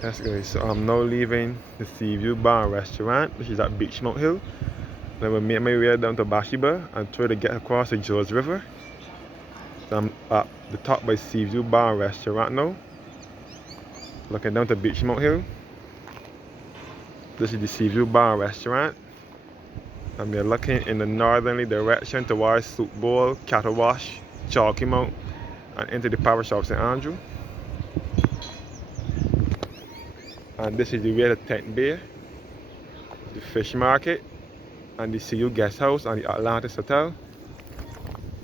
That's good. So I'm now leaving the Seaview Bar and Restaurant, which is at Beachmount Hill. Then we'll make my way down to Bathsheba and try to get across the George River. So I'm at the top by Seaview Bar and Restaurant now, looking down to Beachmount Hill. This is the Seaview Bar and Restaurant. And we're looking in the northerly direction towards Soup Bowl, Cattle Wash, Chalky Mount, and into the parish of St. Andrew. And this is the way to Tent Bay, the fish market, and the CU Guest House and the Atlantis Hotel.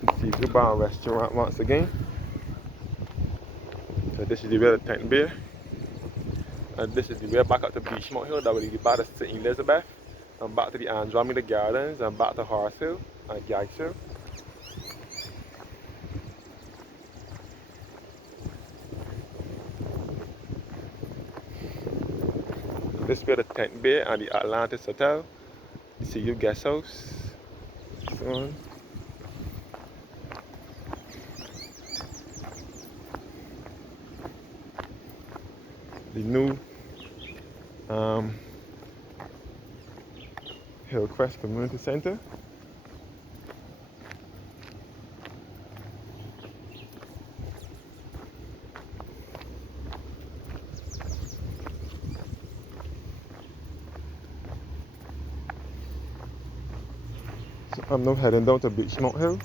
The Seaview Bar and Restaurant once again. So this is the way to Tent Bay. And this is the way back up to Beachmount Hill, that will lead you back to St. Elizabeth, and back to the Andromeda Gardens, and back to Horse Hill and Gags Hill. This way to Tent Bay and the Atlantis Hotel, the CU Guest House, so on. The new Hillcrest Community Center. So I'm now heading down to Beachmount Hill,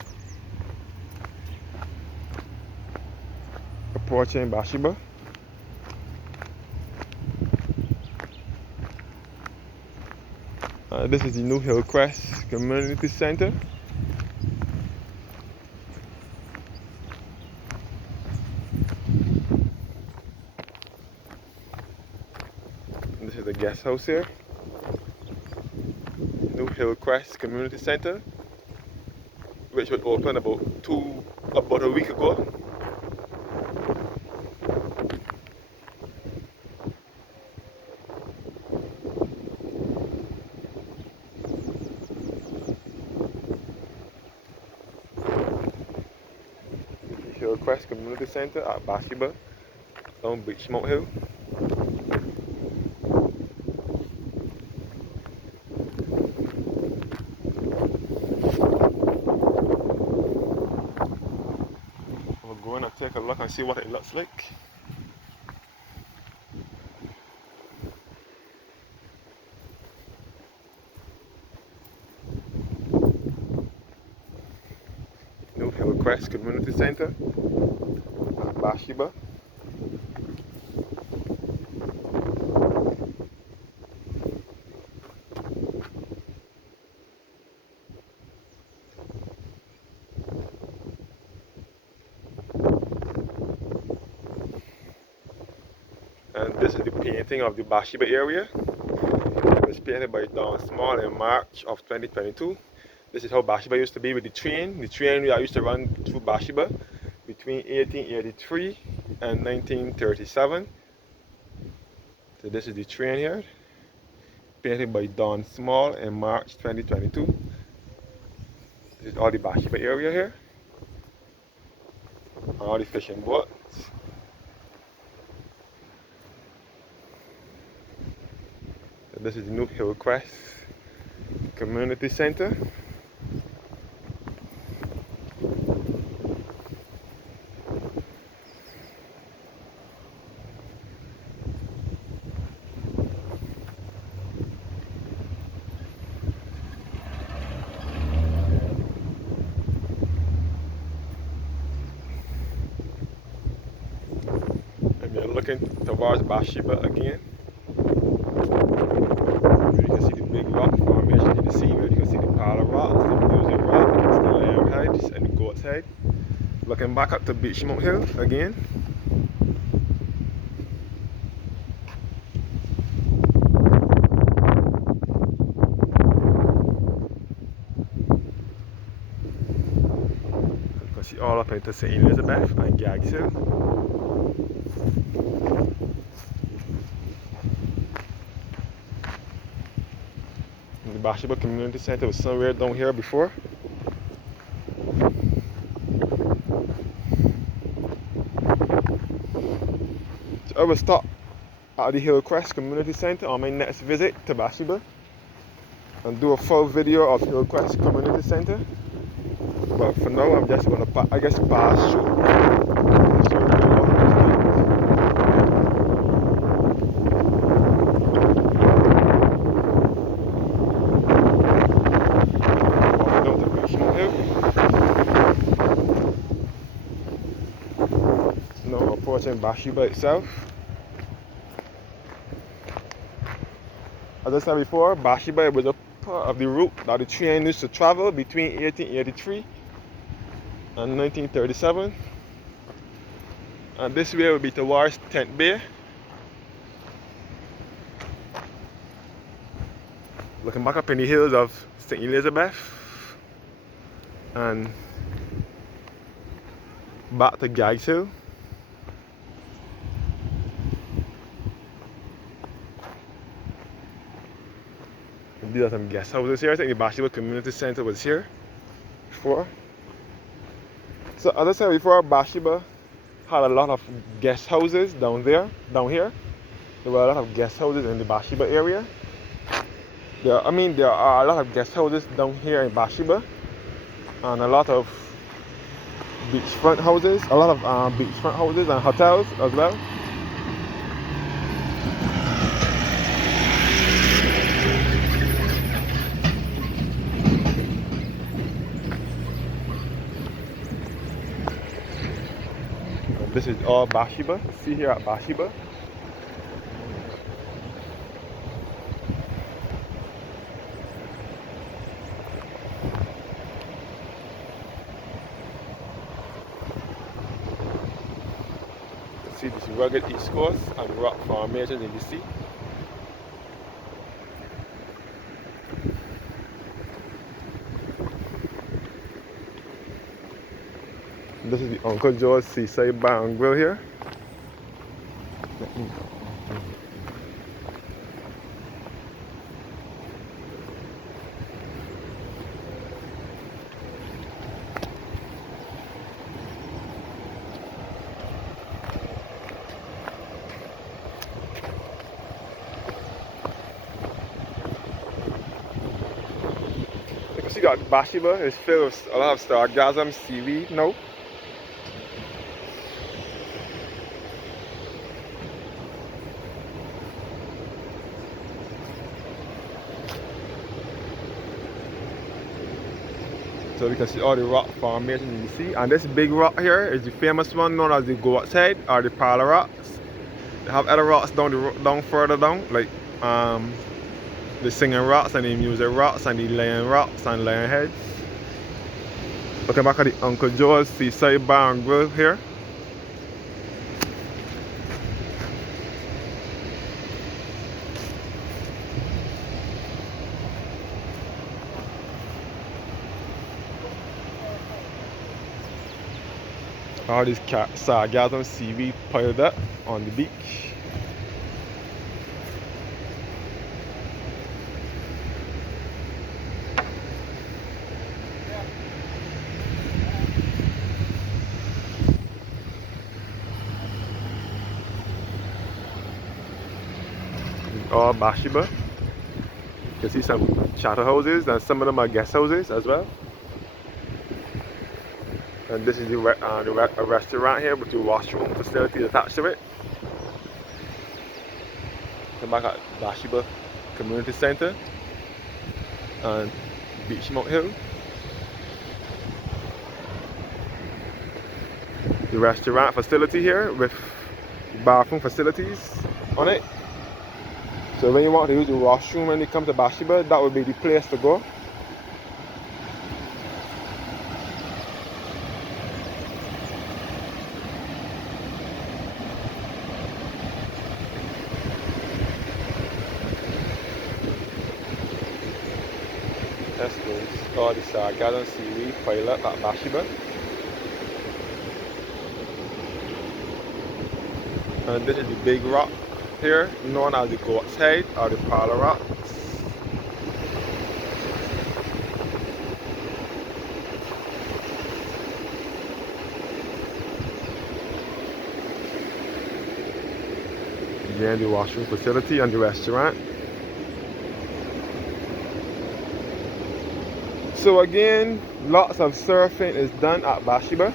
approaching Bathsheba. This is the new Hillcrest Community Center. And this is the guest house here. New Hillcrest Community Center, which was opened about a week ago. Hillcrest Community Center at Bathsheba on Beachmount Hill. We'll go in and take a look and see what it looks like. New Hillcrest Community Center at Bathsheba. And this is the painting of the Bathsheba area. It was painted by Don Small in March of 2022. This is how Bathsheba used to be with the train. The train that used to run through Bathsheba between 1883 and 1937. So this is the train here, painted by Don Small in March 2022. This is all the Bathsheba area here. All the fishing boats. So this is the new Hillcrest Community Center. And we're looking towards Bathsheba again. You can see the big rock formation in the sea. You can see the pile of rocks, the music rocks, the lamb heads, and the goat's head. Looking back up to Beachmount Hill again. You can see all up into St. Elizabeth and Gags Hill. The Bathsheba Community Center was somewhere down here before. So I will stop at the Hillcrest Community Center on my next visit to Bathsheba and do a full video of Hillcrest Community Center. But for now, I'm just gonna, pass through. Now approaching Bathsheba itself. As I said before, Bathsheba was a part of the route that the train used to travel between 1883 and 1937. And this way will be towards Tent Bay. Looking back up in the hills of St. Elizabeth and back to Gags Hill. These are some guest houses here. I think the Bathsheba Community Center was here before. So as I said before, Bathsheba had a lot of guest houses down here. There were a lot of guest houses in the Bathsheba area. There are a lot of guest houses down here in Bathsheba, and a lot of beachfront houses, and hotels as well. And this is all Bathsheba. See here at Bathsheba. See this rugged east coast and rock formations in the sea. And this is the Uncle Joe's Seaside Bar and Grill here. You can see that Bathsheba is filled with a lot of sargassum seaweed now. So we can see all the rock formations in the sea. And this big rock here is the famous one known as the Go Outside or the Parlor Rocks. They have other rocks down further down, like the Singing Rocks and the Music Rocks and the Lion Rocks and Lion Heads. Looking back at the Uncle Joe's Seaside Bar and Grill here. All these sargassum seaweed piled up on the beach. All Bathsheba. You can see some charter houses and some of them are guest houses as well. And this is a restaurant here with the washroom facility attached to it. Come back at Bathsheba Community Center and Beachmont Hill. The restaurant facility here with bathroom facilities on it. So when you want to use the washroom when you come to Bathsheba, that would be the place to go. That's good. All this sargassum seaweed pile up at Bathsheba. And this is the big rock here, known as the Goat's Head or the Parlor Rocks. Again, the washroom facility and the restaurant. So again, lots of surfing is done at Bathsheba.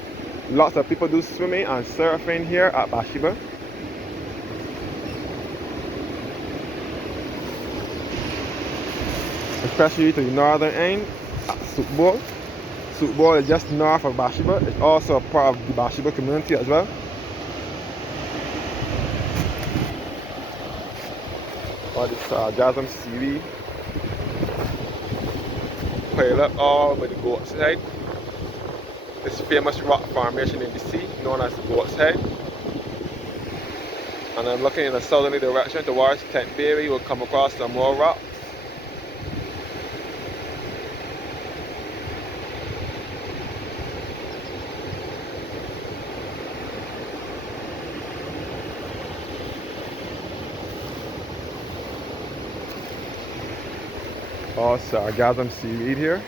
Lots of people do swimming and surfing here at Bathsheba. Especially to the northern end at Soup Bowl. Soup Bowl is just north of Bathsheba. It's also a part of the Bathsheba community as well. All this jasmine seaweed piled up all over the goat's head. This famous rock formation in the sea known as the Goat's Head. And I'm looking in a southerly direction towards Tent Berry. We'll come across some more rocks. Also, sargassum seaweed here.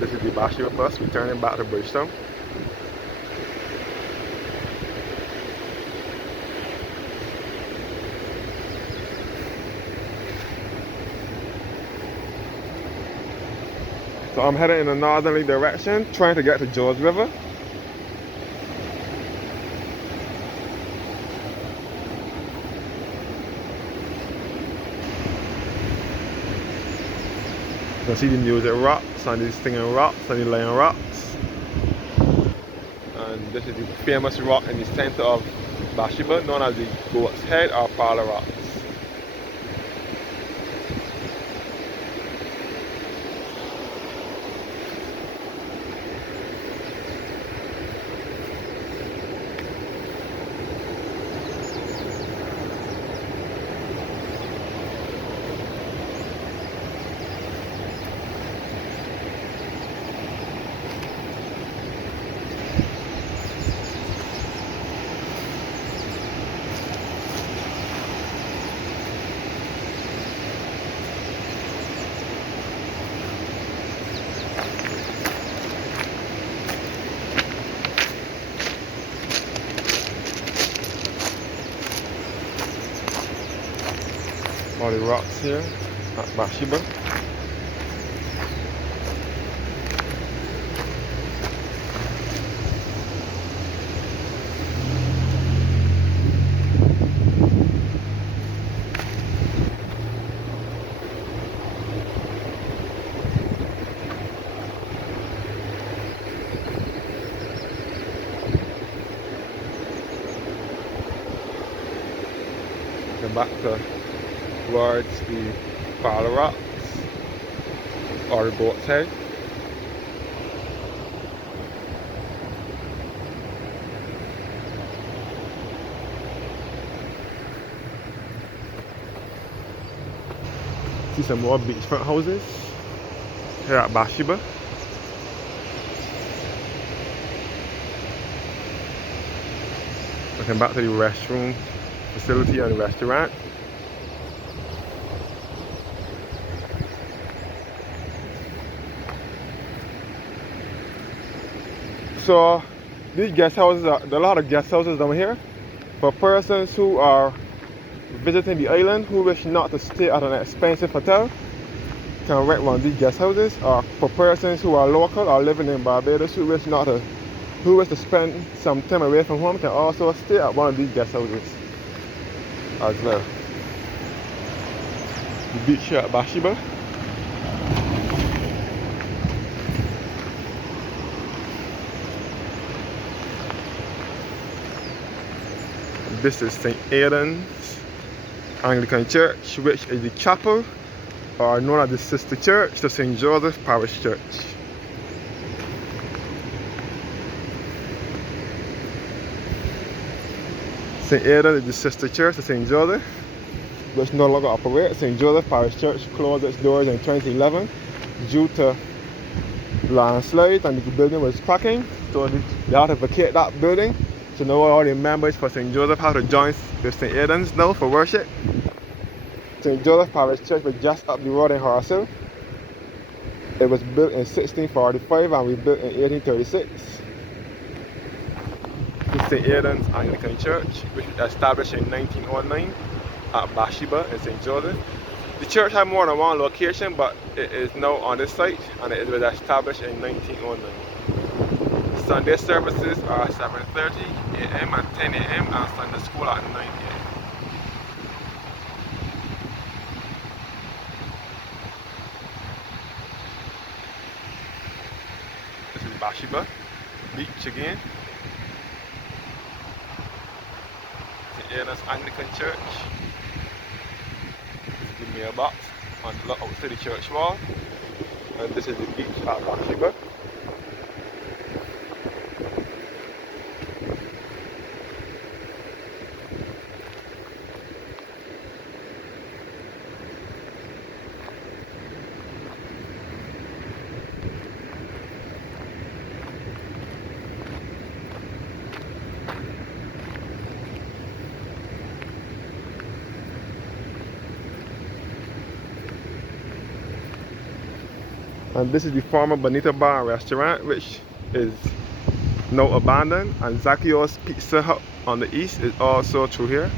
This is the Bathsheba bus returning back to Bridgetown. So I'm heading in a northerly direction, trying to get to George River. You can see the music rocks and the stinging rocks and the lion rocks. And this is the famous rock in the center of Bathsheba, known as the Goat's Head or Parlor Rocks. All the rocks here at Bathsheba. And back towards the Parlor Rocks or the Goat's Head. See some more beachfront houses here at Bathsheba. Looking back to the restroom facility and the restaurant. So these guest houses there are a lot of guest houses down here for persons who are visiting the island who wish not to stay at an expensive hotel. Can rent one of these guest houses, or for persons who are local or living in Barbados who wish to spend some time away from home, can also stay at one of these guest houses as well. The beach here at Bathsheba. This is St. Aidan's Anglican Church, which is the chapel, or known as the sister church to St. Joseph Parish Church. St. Aidan is the sister church to St. Joseph, which no longer operates. St. Joseph Parish Church closed its doors in 2011 due to landslides and the building was cracking, so they had to vacate that building. So now all the members for St. Joseph have to join with St. Aidan's now for worship. St. Joseph Parish Church was just up the road in Horsell. It was built in 1645 and we built in 1836. The St. Aidan's Anglican Church, which was established in 1909 at Bathsheba in St. Joseph. The church had more than one location, but it is now on this site and it was established in 1909. Sunday services are 7:30 a.m. and 10 a.m. and Sunday school at 9 a.m. This is Bathsheba Beach again. St. Aidan's Anglican Church. This is the mailbox on the outside the church wall. And this is the beach at Bathsheba. And this is the former Bonita Bar and Restaurant, which is now abandoned. And Zacchaeus Pizza Hut on the east is also through here.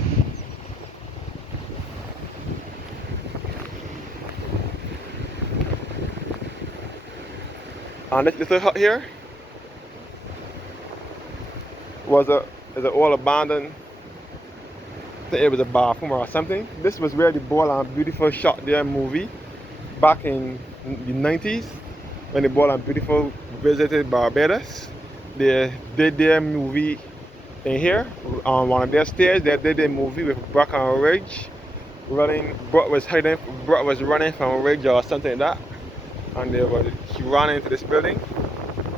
And this little hut here is an old abandoned, I think it was a bathroom or something. This was where the Bold and Beautiful shot their movie back in the 90s when the Bold and Beautiful visited Barbados. They did their movie in here on one of their stairs. They did their movie with Brock and Ridge running. Brock was running from a ridge or something like that, and he ran into this building.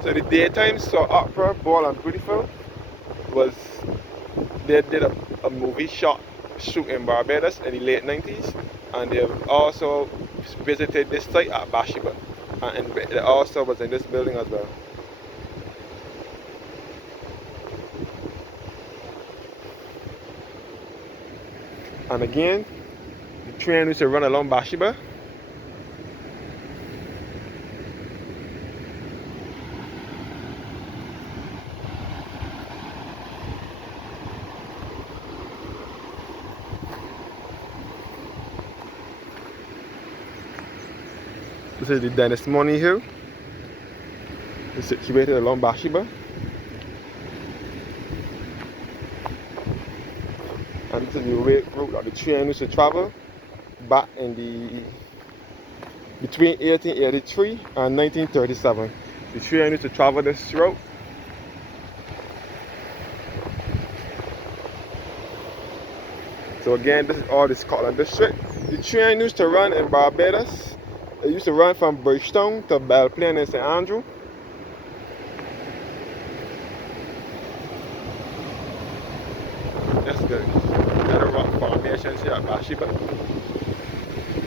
So the daytime saw opera Bold and Beautiful they did a movie shoot in Barbados in the late 90s, and they also visited this site at Bathsheba, and it also was in this building as well. And again, the train used to run along Bathsheba. This is the Dennis Money Hill. It's situated along Bathsheba. And this is the route that the train used to travel back in between 1883 and 1937. The train used to travel this route. So again, this is all the Scotland district. The train used to run in Barbados. It used to run from Bridgetown to Belplain in St. Andrew. That's good. Got a rock formations here at Bathsheba.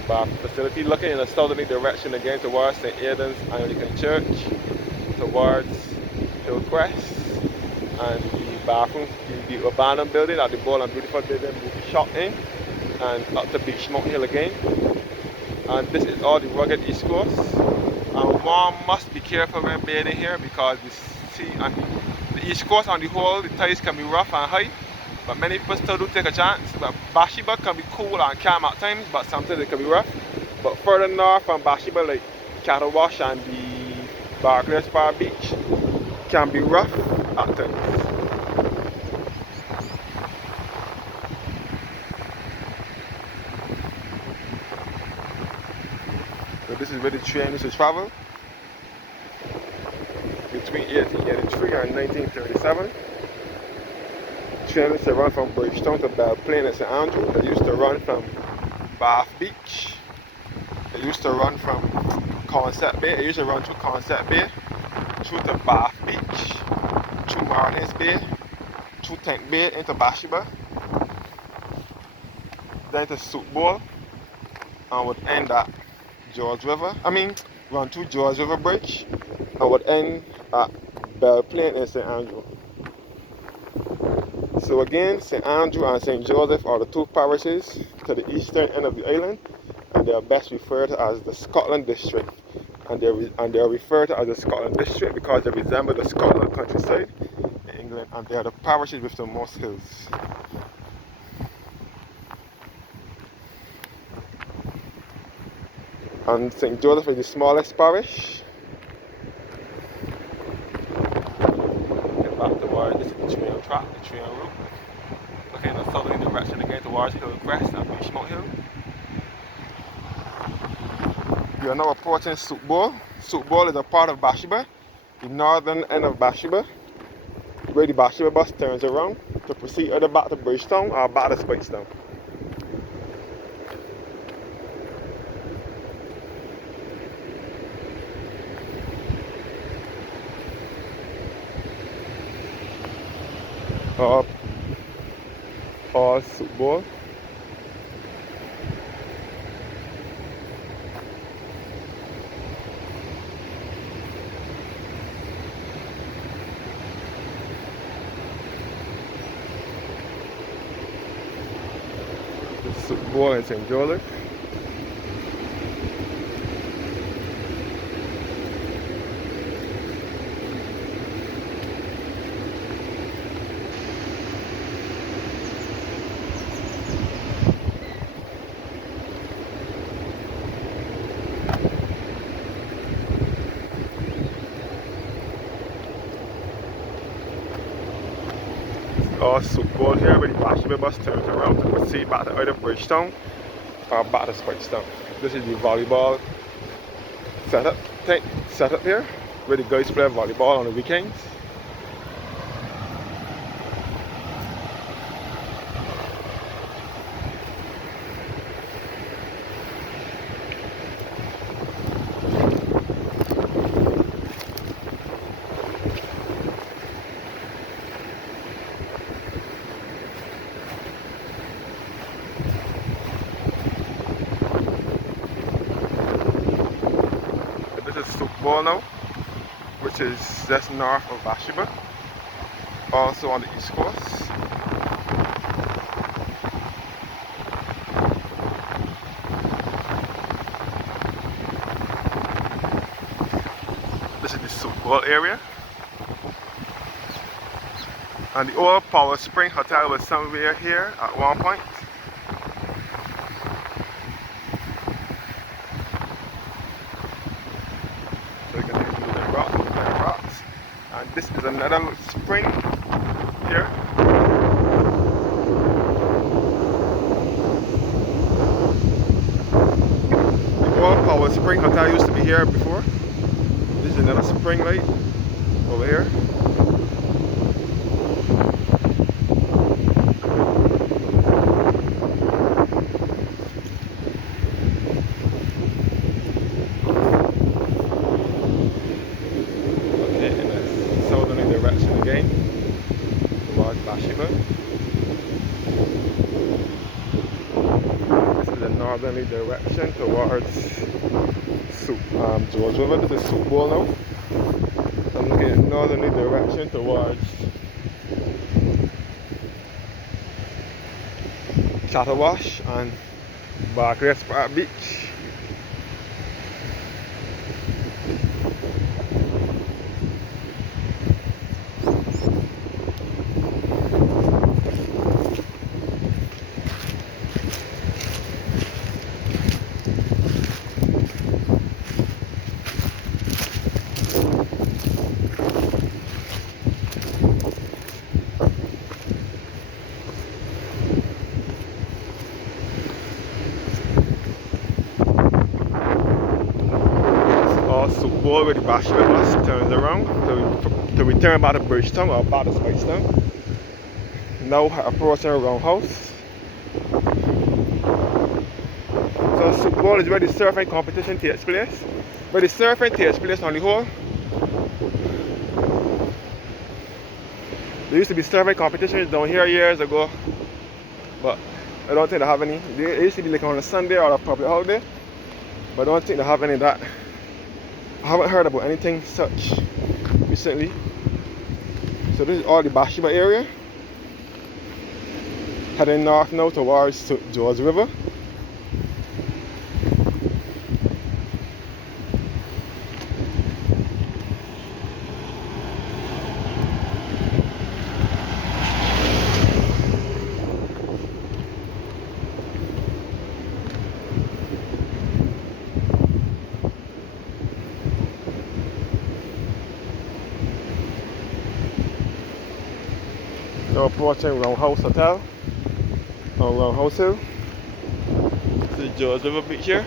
Bath facility looking in a southerly direction again towards St. Aidan's Anglican Church, towards Hillcrest, and the bathroom, the abandoned building that the Bold and Beautiful building movie shot in, and up to Beach Mountain Hill again. And this is all the rugged East Coast. And one must be careful when bathing here because the sea and the East Coast on the whole, the tides can be rough and high, but many people still do take a chance. But Bathsheba can be cool and calm at times, but sometimes it can be rough. But further north from Bathsheba, like Cattle Wash and the Barclays Bar Beach, can be rough at times. So this is where the train used to travel between 1883 and 1937. The train used to run from Bridgetown to Belplain in St. Andrew. It used to run from Bath Beach. It used to run from Concept Bay. It used to run through Concept Bay, through to Bath Beach, through Martin's Bay, through Tank Bay into Bathsheba, then to Soup Bowl, and would end at run through George River Bridge, and would end at Belplain in St. Andrew. So again, St. Andrew and St. Joseph are the two parishes to the eastern end of the island, and they are best referred to as the Scotland district. And they are referred to as the Scotland district because they resemble the Scotland countryside in England, and they are the parishes with the most hills. And St. Joseph is the smallest parish. Get back towards this is the trail track, the trail route. Looking in the southerly direction again towards Hillcrest and Beachmount Hill. We are now approaching Soup Bowl. Soup Bowl is a part of Bathsheba, the northern end of Bathsheba, where the Bathsheba bus turns around to proceed either back to Bridgetown or back to Spikestown. Or Soup Bowl. Soup Bowl in St. Joseph. Or Soup Bowl here where the Bathsheba bus turns around to proceed back to either Bridgetown or back to Spikestown. This is the volleyball setup here where the guys play volleyball on the weekends. Soup Bowl now, which is just north of Bathsheba, also on the east coast. This is the Soup Bowl area, and the old Power Spring Hotel was somewhere here at one point. And this is another spring here. The old Power Spring Hotel used to be here before. This is another spring light over here. Direction again towards Bathsheba. This is a northerly direction towards George River. This is Soup Bowl now. I'm looking at northerly direction towards Chatterwash and Barclays Park Beach. Soup Bowl where the Bathsheba bus turns around to return back to Bridgetown or back to Spikestown. Now approaching a roundhouse. So Soup Bowl is where the surfing competition takes place. Where the surfing takes place on the whole. There used to be surfing competitions down here years ago, but I don't think they have any. They used to be like on a Sunday or a public holiday, but I don't think they have any of that. I haven't heard about anything such recently. So this is all the Bathsheba area. Heading north now towards St. George River. Now approaching Roundhouse Hotel on Roundhouse Hill. This is George River Beach here.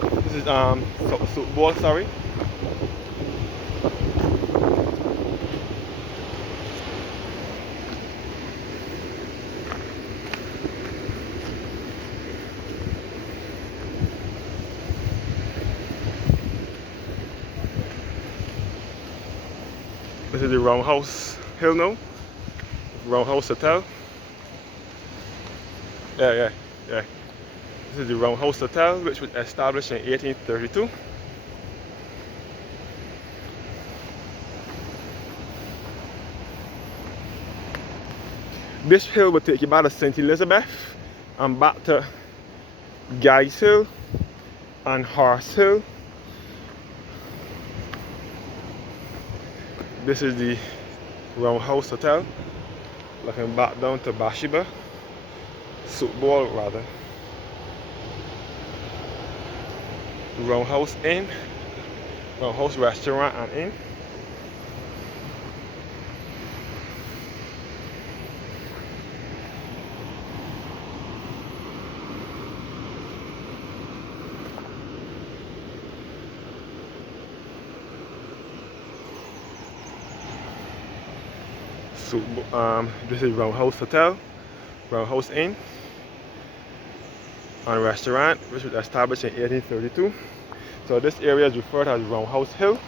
This is Soup Bowl, sorry. This is the Roundhouse Hill now. Roundhouse Hotel. Yeah. This is the Roundhouse Hotel, which was established in 1832. This hill will take you back to St. Elizabeth and back to Guy's Hill and Horse Hill. This is the Roundhouse Hotel, looking back down to Bathsheba, Soup Bowl rather. Roundhouse Inn, Roundhouse Restaurant and Inn. This is Roundhouse Hotel, Roundhouse Inn and Restaurant, which was established in 1832. So this area is referred to as Roundhouse Hill.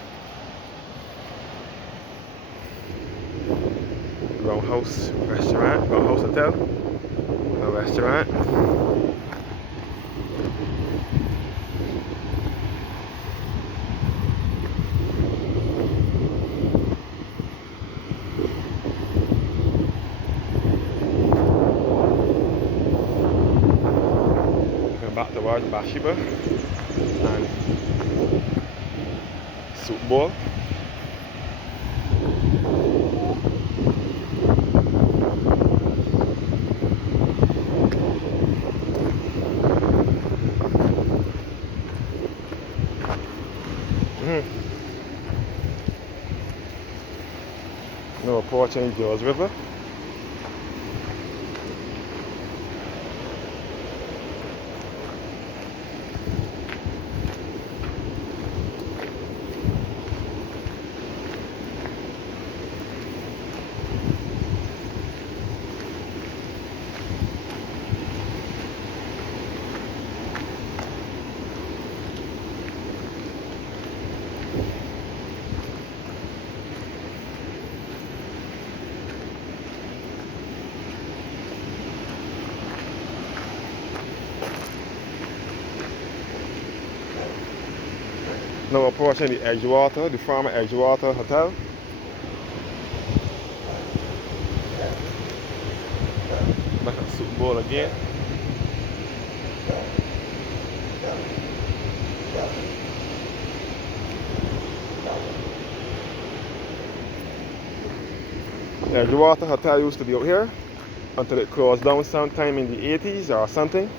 Roundhouse Restaurant, Roundhouse Hotel, and Restaurant. Back towards Bathsheba and Soup Bowl. Now approaching George River. Now approaching the Edgewater, the former Edgewater Hotel. Back at Soup Bowl again. The Edgewater Hotel used to be out here until it closed down sometime in the 80s or something.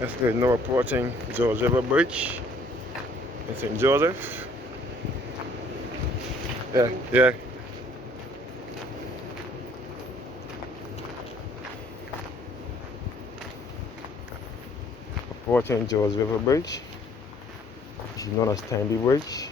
That's good. Now approaching George River Bridge in St. Joseph. Yeah. approaching George River Bridge. This is known as Tandy Bridge.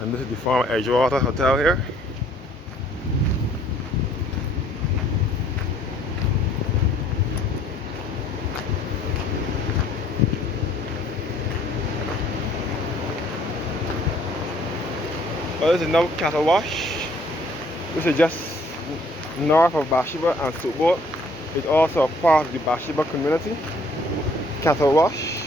And this is the former Edgewater Hotel here. This is now Cattle Wash. This is just north of Bathsheba and Soapboat. It's also a part of the Bathsheba community. Cattle Wash.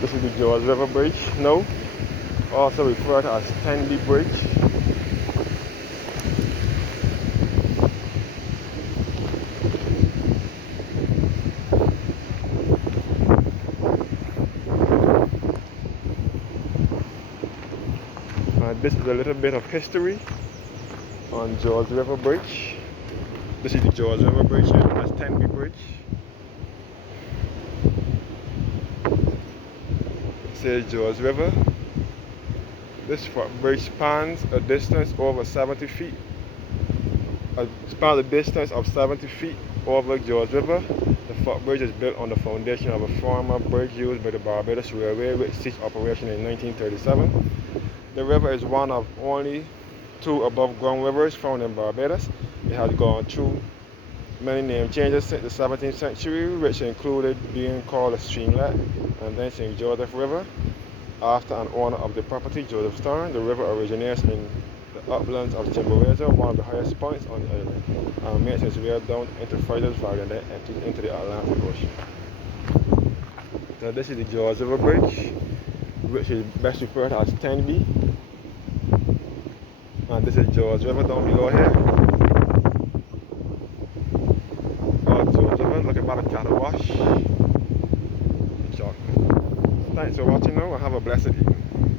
This is the George River Bridge now, also referred to as Tandy Bridge. This is a little bit of history on George River Bridge. This is the George River Bridge, and that's Tandy Bridge. It says George River. This bridge spans a distance over 70 feet. Spans a distance of 70 feet over George River. The footbridge is built on the foundation of a former bridge used by the Barbados Railway, which ceased operation in 1937. The river is one of only 2 above-ground rivers found in Barbados. It has gone through many name changes since the 17th century, which included being called a streamlet and then St. Joseph River. After an owner of the property, Joseph Stern, the river originates in the uplands of Chimborazo, one of the highest points on the island, and makes its way down into Fraser's Valley and then empties into the Atlantic Ocean. So this is the George River Bridge, which is best referred to as Tandy. And this is George River down below here. George River, looking back at Cattle Wash. Thanks for watching now, and have a blessed evening.